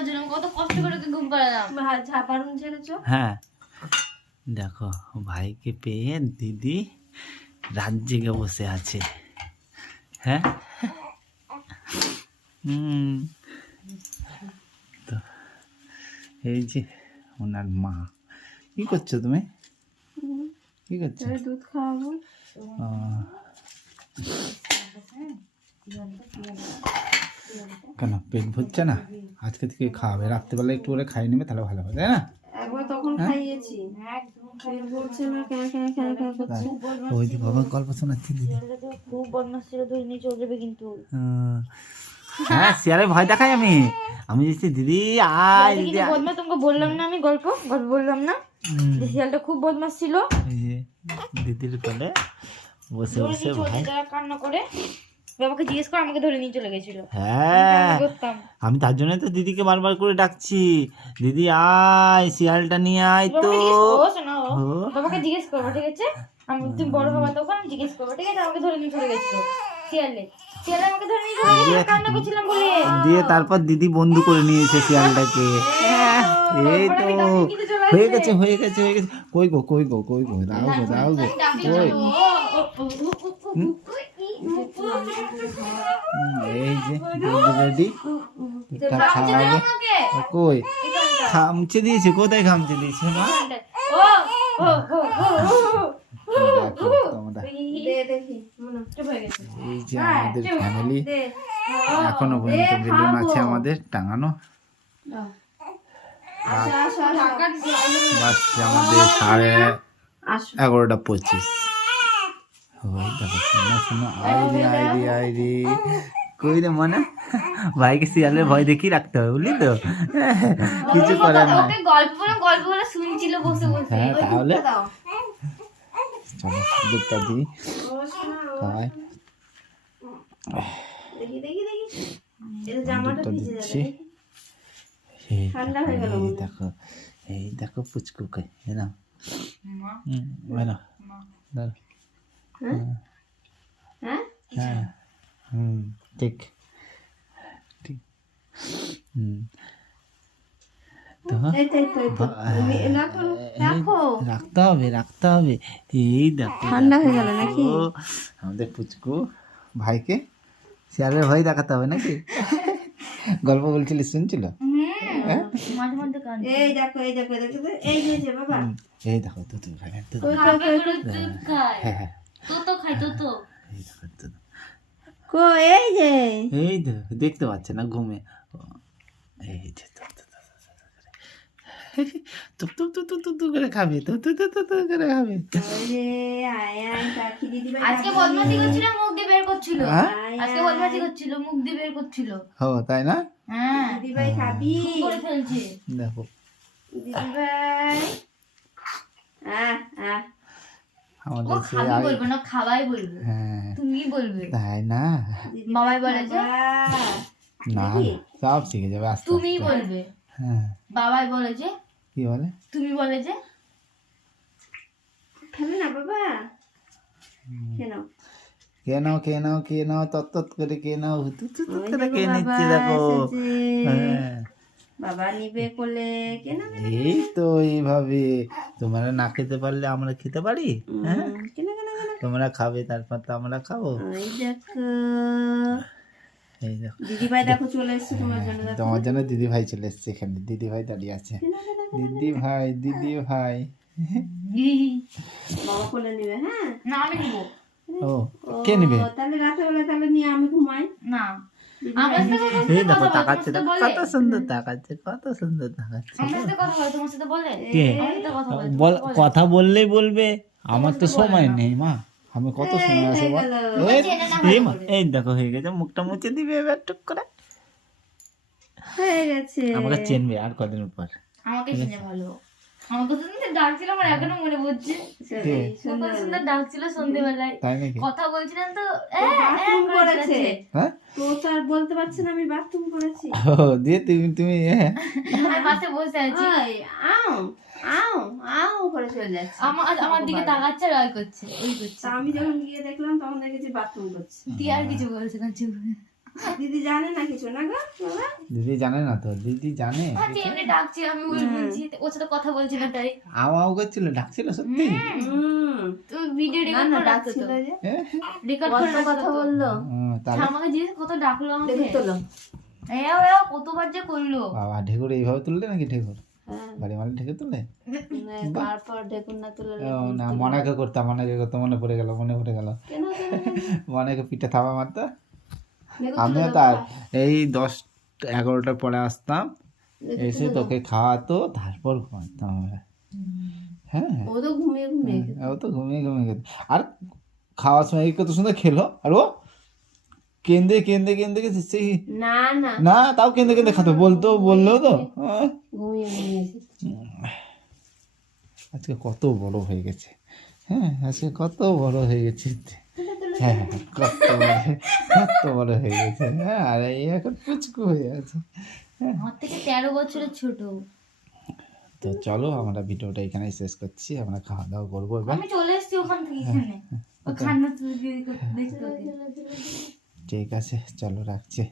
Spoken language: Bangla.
আমার জন্য কত কষ্ট করে ওকে ঘুম পাড়ালাম। ঝাপারুন ছেড়েছো। হ্যাঁ দেখো ভাইকে পেয়ে দিদি রাত জেগে বসে আছে। হ্যাঁ তো এই যে ওনার মা। কি করছো তুমি? কি করছো? দুধ খাওয়াবো। কেন পেট ভরছে না? আজকে থেকে খাওয়াবে, রাত্রেবেলা একটু করে খাইয়ে নেবে, তাহলে ভালো হবে, তাই না? একবার তখন খাইয়েছি, পেট ভরছে না, করছে। ওই যে বাবা গল্প শোনাচ্ছি দিদি। খুব বদমাশ ছিল, ধরে নিয়ে চলে যাবে কিন্তু। হ্যাঁ শিয়ালে ভয় দেখাই আমি। আমি দিচ্ছি দিদি আয় দিদি। বদমাশ তোমাকে বললাম না, আমি গল্প বললাম না যে শিয়ালটা খুব বদমাশ ছিল। এই যে দিদির কোলে বসে বসে ভাই কান্না করে বাবাকে জিজ্ঞেস করে আমাকে ধরে নিয়ে চলে গেছিল। হ্যাঁ আমি তার জন্য তো দিদিকে বারবার করে ডাকছি, দিদি আয় শিয়ালটা নিয়ে আয় তো। বাবাকে জিজ্ঞেস করবো, ঠিক আছে? আমি তুমি বড় হবা তখন আমি জিজ্ঞেস করবো, ঠিক আছে? আমাকে ধরে নিয়ে চলে গেছিল শিয়ালে। শিয়ালে আমাকে ধরে নিয়ে চলে গেছিল, কান্না করছিলাম বলে। দিয়ে তারপর দিদি বন্ধু করে নিয়েছে শিয়ালটাকে। এই তো হয়ে গেছে হয়ে গেছে হয়ে গেছে। কই গো কই গো কই গো, দাও গো দাও গো কই। এই যে রেডি খাওয়াবে। কই খামচে দিয়েছে? কোথায় খামচে দিয়েছে মা? এই যে আমাদের ফ্যামিলি, এখনো পর্যন্ত বেলুন আছে আমাদের টাঙানো। বাচ্চা আমাদের 11:25। দেখো শোনো শোনো আইরি আইরি আইরি কই রে মনে। ভাইকে শিয়ালের ভয় দেখিয়ে রাখতে হবে, বুঝলি তো? কিছু করার না। গল্প বলে শুনছিল বসে বসে। হ্যাঁ তাহলে চলো দুধটা দিই খাই। দুধটা দিচ্ছি। এই দেখো এই দেখো পুচকু কে না না হ্যাঁ ঠিক ঠিক রাখতে হবে রাখতে হবে। এই দেখো ঠান্ডা হয়ে গেল নাকি? আমাদের পুচকু ভাইকে শিয়ালের ভয় দেখাতে হবে নাকি? গল্প বলছিলি শুনছিল? মাঝে মধ্যে কাঁদে। এই দেখো এই দেখো এই যে বাবা এই দেখো তো খায় তো খায় তো খায় তো এই দেখো তো কো এই যে এই দেখতে পাচ্ছে না ঘুমে। এই যে তো করে খাবে তো করে খাবে। আজকে বদমাশি করছিল, মুখ দিয়ে বের করছিল। আজকে বদমাশি করছিল, মুখ দিয়ে বের করছিল। ও তাই না? হ্যাঁ দিদি ভাই খাবি করে ফেলছে। দেখো দিদি ভাই আমাদের ও খাবি বলবে না, খাওয়াই বলবে। হ্যাঁ তুমি বলবে তাই না? বাবাই বলে যে না সব শিখে যাবে আস্তে তুমি বলবে। হ্যাঁ বাবাই বলে যে কি বলে তুমি বলে যে খাবে না বাবা কেন কেন কেন কেন তত করে কেন করে কে নিচ্ছে দেখো। হ্যাঁ বাবা নিবে কোলে কেন এই তো এইভাবে তোমরা না খেতে পারলে আমরা খেতে পারি? হ্যাঁ তোমরা খাবে তারপর তো আমরা খাবো। এই দেখো এই দেখো দিদি ভাই দেখো চলে এসেছে তোমার জন্য। তোমার জন্য দিদি ভাই চলে এসছে, এখানে দিদি ভাই দাঁড়িয়ে আছে। দিদি ভাই দিদি ভাই বাবা কোলে নিবে। হ্যাঁ না আমি নিব। ও কে নিবে? তাহলে রাতে বেলা তাহলে নিয়ে আমি ঘুমাই না আমার সাথে এই দেখো তাকাচ্ছে দেখো কত সুন্দর তাকাচ্ছে কত সুন্দর তাকাচ্ছে। আমার সাথে কথা বলে, তোমার সাথে বলে? কে আমার সাথে কথা বলে। বল কথা বললেই বলবে, আমার তো সময় নেই মা। আমি কত সময় আছে বল। এই দেখো হয়ে গেছে, মুখটা মুছে দিবে এবার টুক করে। হয়ে গেছে আমাকে চেনবে আর কদিন পর। আমাকে চিনে ভালো। আমাকে তো ডাকছিল, আমার এখনো মনে পড়ছে। কত সুন্দর ডাকছিল সন্ধ্যেবেলায়, তাই নাকি? কথা বলছিলেন তো বাথরুম করেছে। হ্যাঁ তো আর বলতে পারছি না আমি বাথরুম করেছি। ও দিয়ে তুমি আমি পাশে বসে আছি। আও আও আও করে চলে যাচ্ছে। আমার দিকে তাকাচ্ছে আর ওই করছে, ওই করছে। আমি যখন গিয়ে দেখলাম তখন দেখেছি বাথরুম করছে। তুই আর কিছু বলছে না, চুপ। দিদি জানে না কিছু না গো বাবা? দিদি জানে না তো, দিদি জানে। হ্যাঁ তুই এমনি ডাকছি আমি বলছি ওর সাথে কথা বলছি না তাই আও আও করছিল, ডাকছিল সত্যি? তুমি ভিডিও না রেকর্ড না করে রাখতো ডাকছিল তো যে রেকর্ড কত করে রাখতো কথা তো। বললো। তাহলে আমাকে জিজ্ঞেস কত ডাকলো আমাকে দেখে তোলো। এও এও কতবার যে করলো বাবা ঢেকুর এইভাবে তুললে নাকি ঢেকুর? হ্যাঁ বাড়ি মালে ঢেকুর তুললে? তারপর ঢেকুর না তুলে ও না, মনেকে করতাম, মনে পড়ে গেল, মনে পড়ে গেল। কেন মনেকে পিঠে থাবা মারতো। ঢেকুর আমিও তার এই 10-11টার পরে আসতাম, এসে তোকে খাওয়াতো, তারপর ঘুমাতাম আমরা। হ্যাঁ ও তো ঘুমিয়ে ঘুমিয়ে খেত। ও তো ঘুমিয়ে ঘুমিয়ে খেত। আর খাওয়ার সময় এই কত সুন্দর খেলো, আর ও কেঁদে কেঁদে কেঁদে গেছে সেই, না না না তাও কেঁদে কেঁদে খাতো, বললেও তো ঘুমিয়ে ঘুমিয়ে খেত। আজকে কত বড় হয়ে গেছে। হ্যাঁ আজকে কত বড় হয়ে গেছে। হ্যাঁ কত বড় হয়ে গেছে। হ্যাঁ আর এই এখন পুচকু হয়ে আছে। আমার থেকে 13 বছরের ছোট তো চলো আমরা ভিডিওটা এখানে শেষ করছি, আমরা খাওয়া দাওয়া করবো এবার। আমি চলে এসেছি ওখান থেকে এখানে ও খান্না তুই দেখতে ঠিক আছে চলো রাখছি।